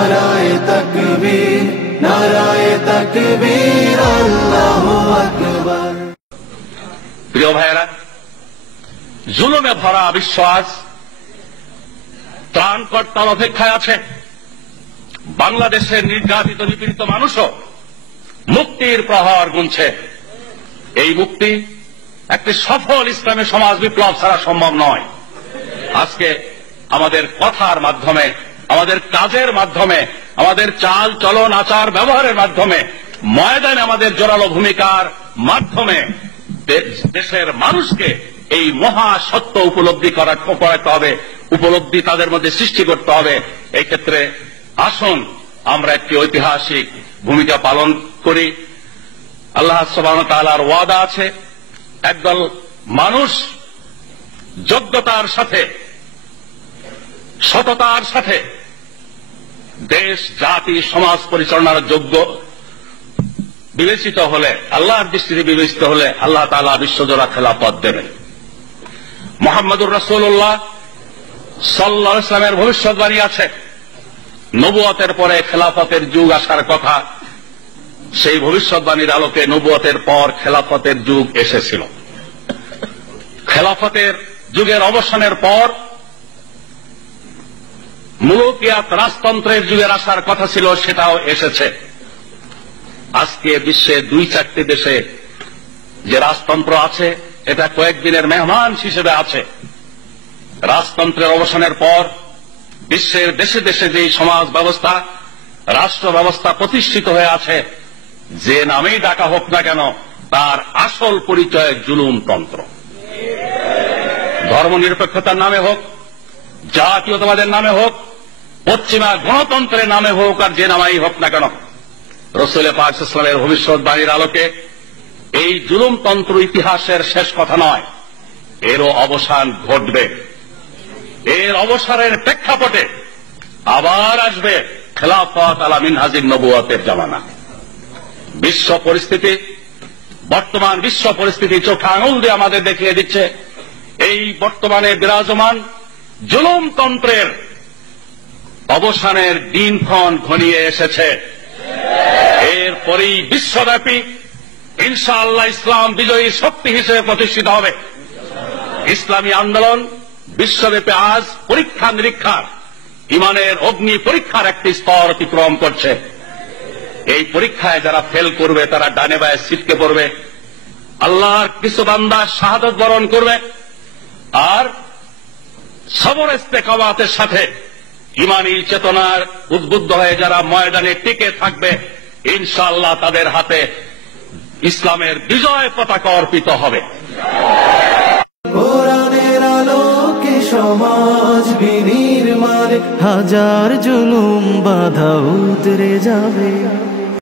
নারায়ে তাকবীর, নারায়ে তাকবীর, আল্লাহু আকবার। প্রিয় ভাইয়েরা, জুলুমে ভরা বিশ্ব আজ ত্রাণকর্তার অপেক্ষায় আছে। বাংলাদেশের নির্যাতিত নিপীড়িত মানুষও মুক্তির প্রহর গুনছে। এই মুক্তি একটি সফল ইসলামী সমাজ বিপ্লব ছাড়া সম্ভব নয়। আজকে আমাদের কথার মাধ্যমে, আমাদের কাজের মাধ্যমে, আমাদের চাল চলন আচার ব্যবহারের মাধ্যমে, ময়দানে আমাদের জোরালো ভূমিকার মাধ্যমে দেশের মানুষকে এই মহা সত্য উপলব্ধি করাতে হবে, উপলব্ধি তাদের মধ্যে সৃষ্টি করতে হবে। এই ক্ষেত্রে আসুন আমরা একটি ঐতিহাসিক ভূমিকা পালন করি। আল্লাহ সুবহানাহু ওয়া তাআলার ওয়াদা আছে, একদল মানুষ যোগ্যতার সাথে, সততার সাথে দেশ জাতি সমাজ পরিচালনার যোগ্য বিবেচিত হলে, আল্লাহর দৃষ্টিতে বিবেচিত হলে আল্লাহ তাআলা বিশ্বজোড়া খেলাফত দেবেন। মুহাম্মদুর রাসূলুল্লাহ সাল্লাল্লাহু আলাইহি ওয়াসাল্লামের ভবিষ্যৎবাণী আছে, নবুয়তের পরে খেলাফতের যুগ আসার কথা। সেই ভবিষ্যৎবাণীর আলোকে নবুয়তের পর খেলাফতের যুগ এসেছিল। খেলাফতের যুগের অবসানের পর মুলুকিয়াত রাজতন্ত্রের যুগের আসার কথা ছিল, সেটাও এসেছে। আজকে বিশ্বে 2-4টি দেশে যে রাজতন্ত্র আছে, এটা কয়েকদিনের মেহমান হিসেবে আছে। রাজতন্ত্রের অবসানের পর বিশ্বের দেশে দেশে যে সমাজ ব্যবস্থা, রাষ্ট্র ব্যবস্থা প্রতিষ্ঠিত হয়ে আছে, যে নামেই ডাকা হোক না কেন, তার আসল পরিচয় জুলুমতন্ত্র। ধর্মনিরপেক্ষতার নামে হোক, জাতীয়তাবাদের নামে হোক, পশ্চিমা গণতন্ত্রের নামে হোক, আর যে নামেই হোক না কেন, রাসূল পাক সাল্লাল্লাহু আলাইহি ওয়াসাল্লামের ভবিষ্যৎবাণীর আলোকে এই জুলুমতন্ত্র ইতিহাসের শেষ কথা নয়, এরও অবসান ঘটবে। এর অবসরের প্রেক্ষাপটে আবার আসবে খেলাফত আলা মিনহাজিন নবুয়তের জামানা। বিশ্ব পরিস্থিতি, বর্তমান বিশ্ব পরিস্থিতি চোখে আঙুল দিয়ে আমাদের দেখিয়ে দিচ্ছে, এই বর্তমানে বিরাজমান জুলুমতন্ত্রের অবসানের দিনক্ষণ ঘনিয়ে এসেছে। এরপরেই বিশ্বব্যাপী ইনশাআল্লাহ ইসলাম বিজয়ী শক্তি হিসেবে প্রতিষ্ঠিত হবে। ইসলামী আন্দোলন বিশ্বব্যাপী আজ পরীক্ষা নিরীক্ষার, ইমানের অগ্নি পরীক্ষার একটি স্তর অতিক্রম করছে। এই পরীক্ষায় যারা ফেল করবে তারা ডানে বায়ে ছিটকে পড়বে, আল্লাহর কিছু বান্দা শাহাদাত বরণ করবে, আর সবর ইস্তেকামাতের সাথে ইমানি চেতনার উদ্বুদ্ধ হয়ে যারা ময়দানে টিকে থাকবে, ইনশাআল্লাহ তাদের হাতে ইসলামের বিজয় পতাকা অর্পিত হবে। কোরআনের আলোকে সমাজ বিনির্মাণে হাজার জুলুম বাধা উতরে যাবে।